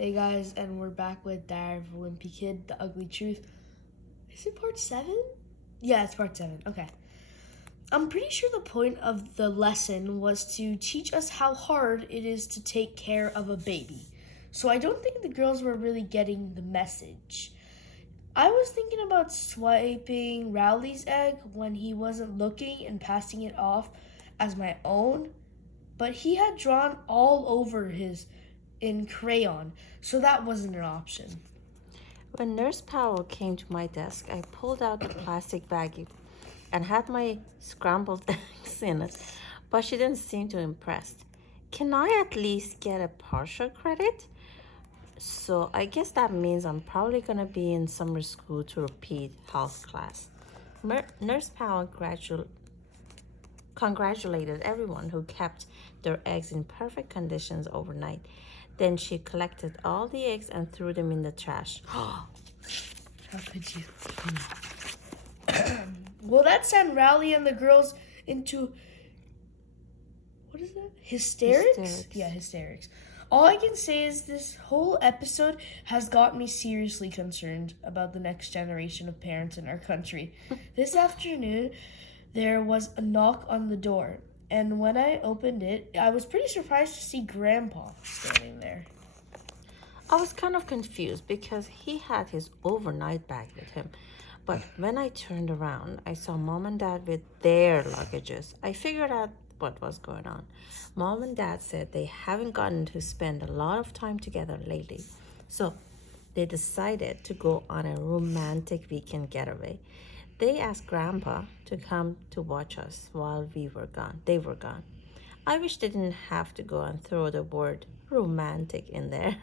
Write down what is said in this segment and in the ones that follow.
Hey guys, and we're back with Diary of a Wimpy Kid, The Ugly Truth. Is it part 7? Yeah, it's part 7. Okay. I'm pretty sure the point of the lesson was to teach us how hard it is to take care of a baby. So I don't think the girls were really getting the message. I was thinking about swiping Rowley's egg when he wasn't looking and passing it off as my own, but he had drawn all over his in crayon, so that wasn't an option. When Nurse Powell came to my desk, I pulled out the plastic baggie and had my scrambled eggs in it, but she didn't seem too impressed. Can I at least get a partial credit? So I guess that means I'm probably gonna be in summer school to repeat health class. Nurse Powell congratulated everyone who kept their eggs in perfect conditions overnight. Then she collected all the eggs and threw them in the trash. How could you? Will that send Rowley and the girls into what is that? Hysterics? Yeah, hysterics. All I can say is this whole episode has got me seriously concerned about the next generation of parents in our country. This afternoon, there was a knock on the door, and when I opened it, I was pretty surprised to see Grandpa standing there. I was kind of confused because he had his overnight bag with him. But when I turned around, I saw Mom and Dad with their luggages. I figured out what was going on. Mom and Dad said they haven't gotten to spend a lot of time together lately. So they decided to go on a romantic weekend getaway. They asked Grandpa to come to watch us while we were gone. They were gone. I wish they didn't have to go and throw the word romantic in there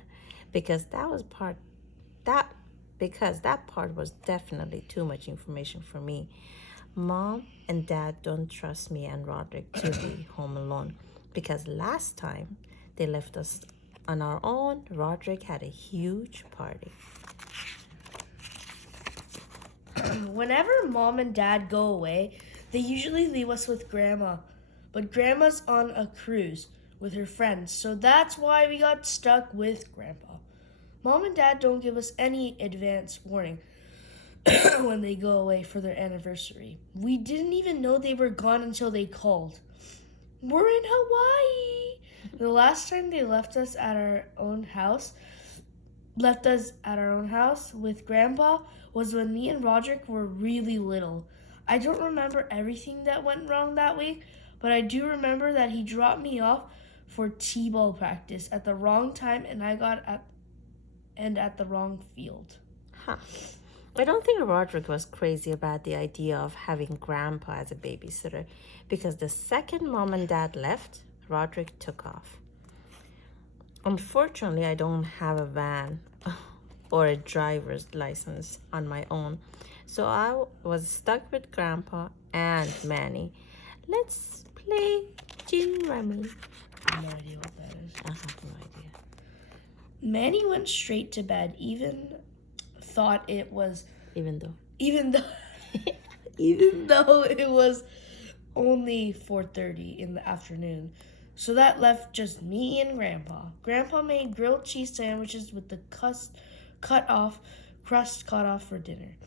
because that that part was definitely too much information for me. Mom and Dad don't trust me and Roderick to be home alone because last time they left us on our own, Roderick had a huge party. Whenever Mom and Dad go away, they usually leave us with Grandma. But Grandma's on a cruise with her friends, so that's why we got stuck with Grandpa. Mom and Dad don't give us any advance warning when they go away for their anniversary. We didn't even know they were gone until they called. We're in Hawaii. The last time they left us at our own house with Grandpa was when me and Roderick were really little. I don't remember everything that went wrong that week, but I do remember that he dropped me off for t-ball practice at the wrong time and at the wrong field. Huh. I don't think Roderick was crazy about the idea of having Grandpa as a babysitter because the second Mom and Dad left, Roderick took off. Unfortunately, I don't have a van or a driver's license on my own, so I was stuck with Grandpa and Manny. Let's play Gin Rummy. I have no idea what that is. I have no idea. Manny went straight to bed, even though it was only 4:30 in the afternoon. So that left just me and Grandpa. Grandpa made grilled cheese sandwiches with the crust cut off for dinner,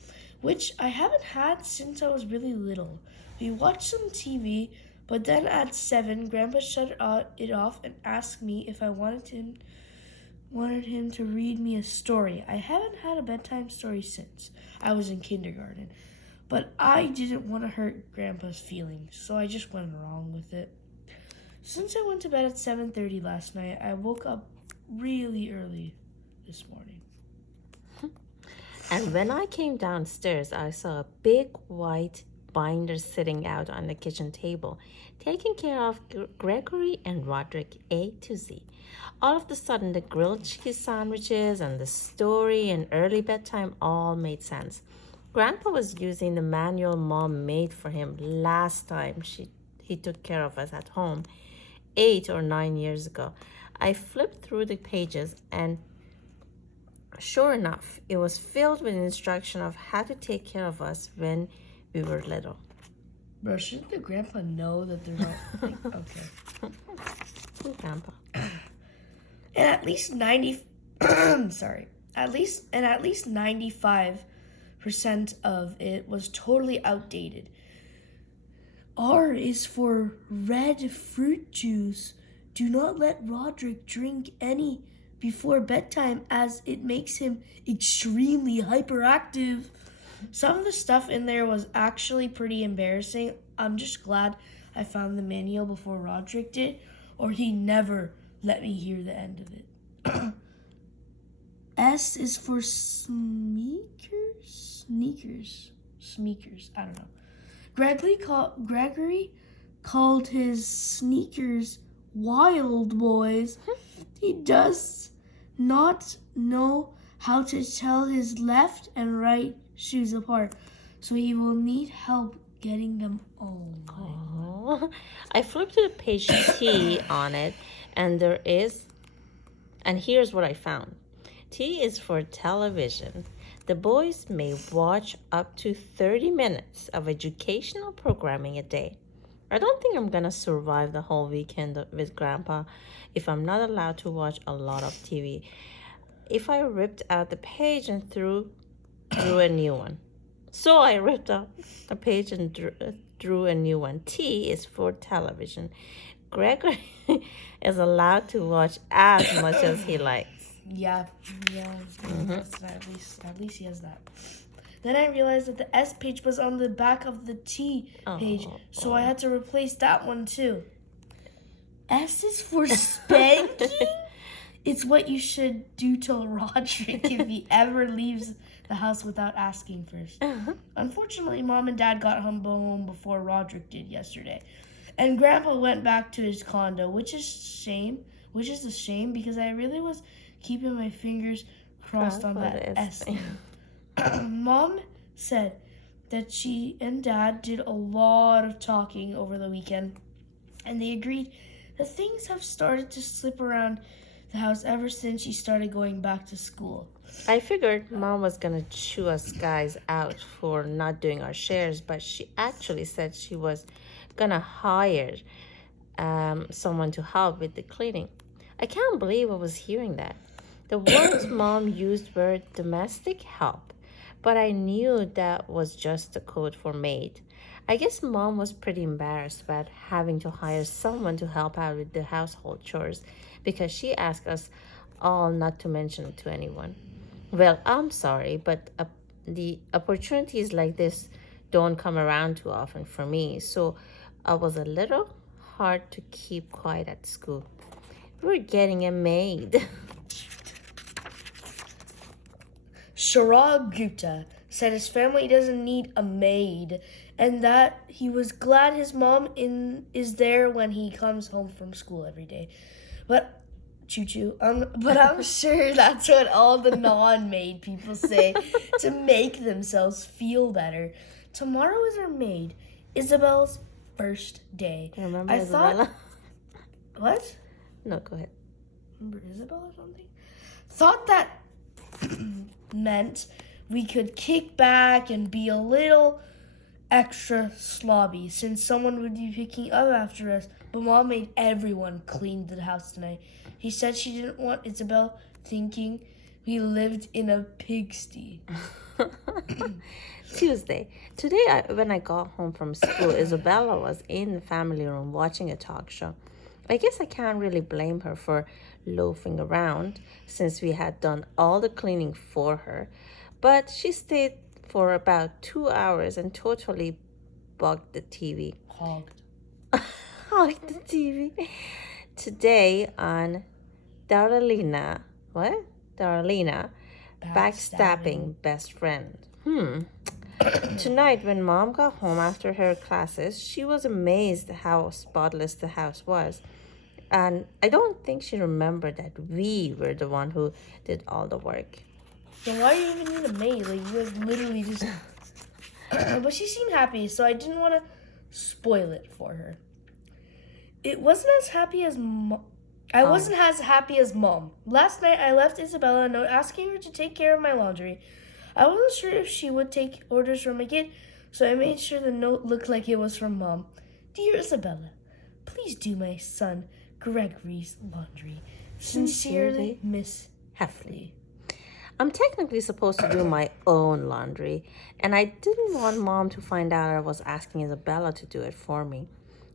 which I haven't had since I was really little. We watched some TV, but then at 7, Grandpa shut it off and asked me if I wanted him to read me a story. I haven't had a bedtime story since I was in kindergarten, but I didn't want to hurt Grandpa's feelings, so I just went along with it. Since I went to bed at 7:30 last night, I woke up really early this morning. And when I came downstairs, I saw a big white binder sitting out on the kitchen table, taking care of Gregory and Roderick A to Z. All of a sudden, the grilled cheese sandwiches and the story and early bedtime all made sense. Grandpa was using the manual Mom made for him last time he took care of us at home 8 or 9 years ago. I flipped through the pages and sure enough, it was filled with instruction of how to take care of us when we were little. Bro, shouldn't the grandpa know that they're not okay? Grandpa. And at least 90 Sorry. At least 95% of it was totally outdated. R is for red fruit juice. Do not let Roderick drink any before bedtime as it makes him extremely hyperactive. Some of the stuff in there was actually pretty embarrassing. I'm just glad I found the manual before Roderick did, or he never let me hear the end of it. S is for sneakers. I don't know. Gregory called his sneakers wild boys. He does not know how to tell his left and right shoes apart, so he will need help getting them all. Oh, I flipped to the page T on it, and here's what I found. T is for television. The boys may watch up to 30 minutes of educational programming a day. I don't think I'm gonna survive the whole weekend with Grandpa if I'm not allowed to watch a lot of TV. If I ripped out the page and drew a new one. So I ripped out a page and drew a new one. T is for television. Gregory is allowed to watch as much as he likes. Yeah. At least he has that. Then I realized that the S page was on the back of the T page, so I had to replace that one too. S is for spanking? It's what you should do to Roderick if he ever leaves the house without asking first. Unfortunately, Mom and Dad got home before Roderick did yesterday. And Grandpa went back to his condo, which is a shame because I really was keeping my fingers crossed on that S thing. Mom said that she and Dad did a lot of talking over the weekend, and they agreed that things have started to slip around the house ever since she started going back to school. I figured Mom was gonna chew us guys out for not doing our shares, but she actually said she was gonna hire someone to help with the cleaning. I can't believe I was hearing that. The words Mom used were domestic help, but I knew that was just a code for maid. I guess Mom was pretty embarrassed about having to hire someone to help out with the household chores because she asked us all not to mention it to anyone. Well, I'm sorry, but the opportunities like this don't come around too often for me, so I was a little hard to keep quiet at school. We're getting a maid. Sharad Gupta said his family doesn't need a maid and that he was glad his mom is there when he comes home from school every day. But but I'm sure that's what all the non-maid people say to make themselves feel better. Tomorrow is our maid, Isabel's first day. Remember I Isabella? What? No, go ahead. Remember Isabel or something? Thought that meant we could kick back and be a little extra slobby since someone would be picking up after us. But Mom made everyone clean the house tonight. He said she didn't want Isabel thinking we lived in a pigsty. Tuesday. Today, when I got home from school, Isabella was in the family room watching a talk show. I guess I can't really blame her for loafing around since we had done all the cleaning for her. But she stayed for about 2 hours and totally bugged the TV. Hogged. Hogged the TV. Today on Daralina, what? Daralina, backstabbing best friend. Tonight, when Mom got home after her classes, she was amazed how spotless the house was. And I don't think she remembered that we were the one who did all the work. Then why do you even need a maid? Like, you guys literally just... But she seemed happy, so I didn't want to spoil it for her. It wasn't as happy as I wasn't as happy as Mom. Last night, I left Isabella a note asking her to take care of my laundry. I wasn't sure if she would take orders from a kid, so I made sure the note looked like it was from Mom. Dear Isabella, please do my son Gregory's laundry. Sincerely, Miss Heffley. I'm technically supposed to do my own laundry, and I didn't want Mom to find out I was asking Isabella to do it for me.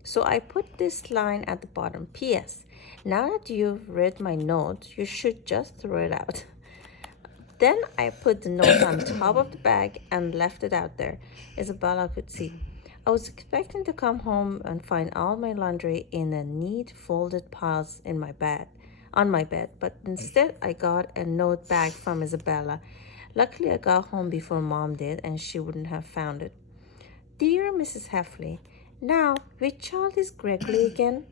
So I put this line at the bottom. P.S. Now that you've read my note, you should just throw it out. Then I put the note on top of the bag and left it out there. Isabella could see. I was expecting to come home and find all my laundry in a neat folded piles in my bed, on my bed, but instead I got a note back from Isabella. Luckily I got home before Mom did and she wouldn't have found it. Dear Mrs. Heffley, now which child is Gregory again?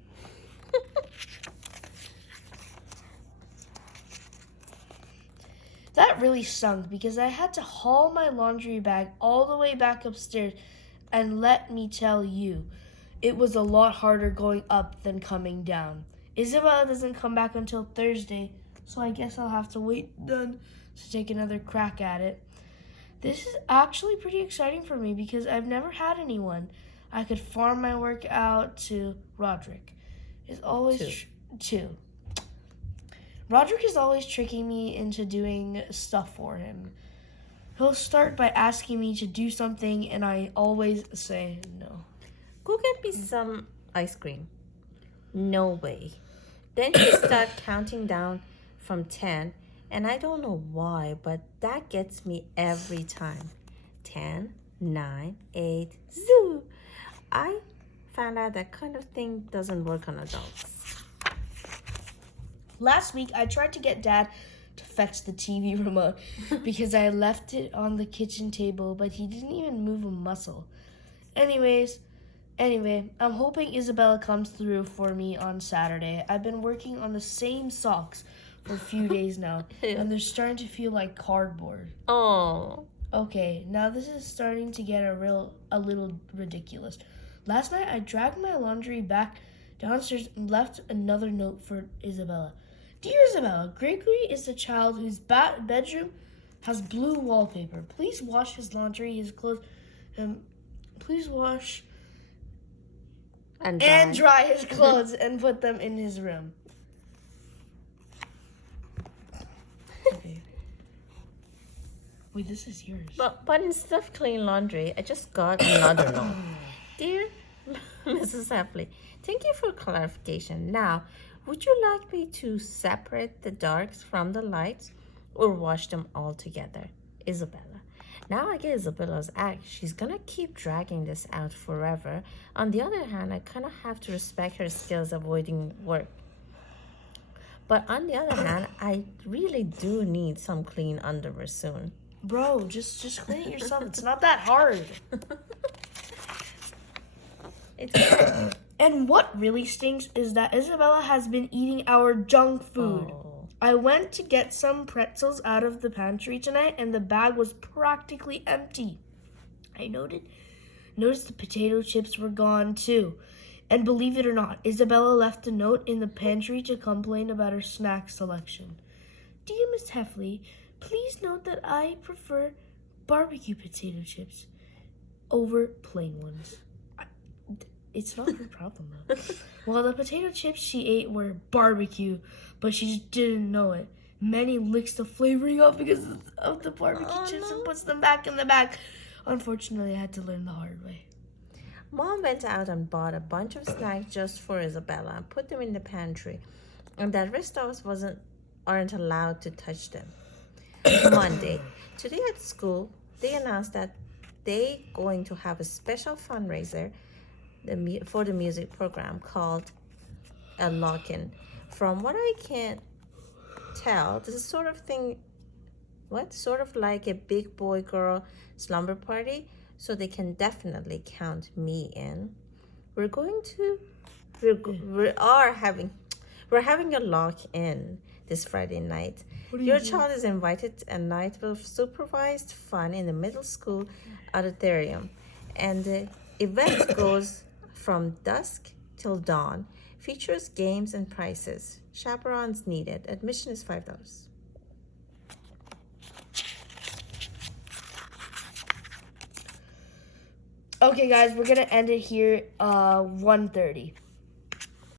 That really stunk because I had to haul my laundry bag all the way back upstairs, and let me tell you, it was a lot harder going up than coming down. Isabella doesn't come back until Thursday, so I guess I'll have to wait then to take another crack at it. This is actually pretty exciting for me because I've never had anyone. I could farm my work out to Roderick. Is always two. Roderick is always tricking me into doing stuff for him. He'll start by asking me to do something, and I always say no. Go get me some ice cream. No way. Then he start counting down from 10, and I don't know why, but that gets me every time. 10, 9, 8, zoo. I found out that kind of thing doesn't work on adults. Last week, I tried to get Dad to fetch the TV remote because I left it on the kitchen table, but he didn't even move a muscle. Anyway, I'm hoping Isabella comes through for me on Saturday. I've been working on the same socks for a few days now, and they're starting to feel like cardboard. Oh. Okay, now this is starting to get a little ridiculous. Last night, I dragged my laundry back downstairs and left another note for Isabella. Dear Isabella, Gregory is the child whose bedroom has blue wallpaper. Please wash his laundry, his clothes, please wash and dry his clothes and put them in his room. Okay. Wait, this is yours. But instead of clean laundry, I just got another note. Dear Mrs. Heffley, thank you for clarification. Now, would you like me to separate the darks from the lights or wash them all together? Isabella. Now I get Isabella's act. She's gonna keep dragging this out forever. On the other hand, I kind of have to respect her skills avoiding work. But on the other hand, I really do need some clean underwear soon. Bro, just clean it yourself. It's not that hard. It's And what really stinks is that Isabella has been eating our junk food. Oh. I went to get some pretzels out of the pantry tonight, and the bag was practically empty. I noticed the potato chips were gone too. And believe it or not, Isabella left a note in the pantry to complain about her snack selection. Dear Miss Heffley, please note that I prefer barbecue potato chips over plain ones. It's not her problem, though. Well, the potato chips she ate were barbecue, but she just didn't know it. Manny licks the flavoring off because of the barbecue chips and puts them back in the bag. Unfortunately, I had to learn the hard way. Mom went out and bought a bunch of snacks just for Isabella and put them in the pantry, and the rest of us aren't allowed to touch them. Monday, today at school, they announced that they're going to have a special fundraiser for the music program called a lock-in. From what I can tell, this is sort of like a big boy girl slumber party, so they can definitely count me in. We're having a lock-in this Friday night. Your child is invited to a night of supervised fun in the middle school auditorium, and the event goes from dusk till dawn. Features games and prizes. Chaperones needed. Admission is $5. Okay, guys, we're gonna end it here. 1:30.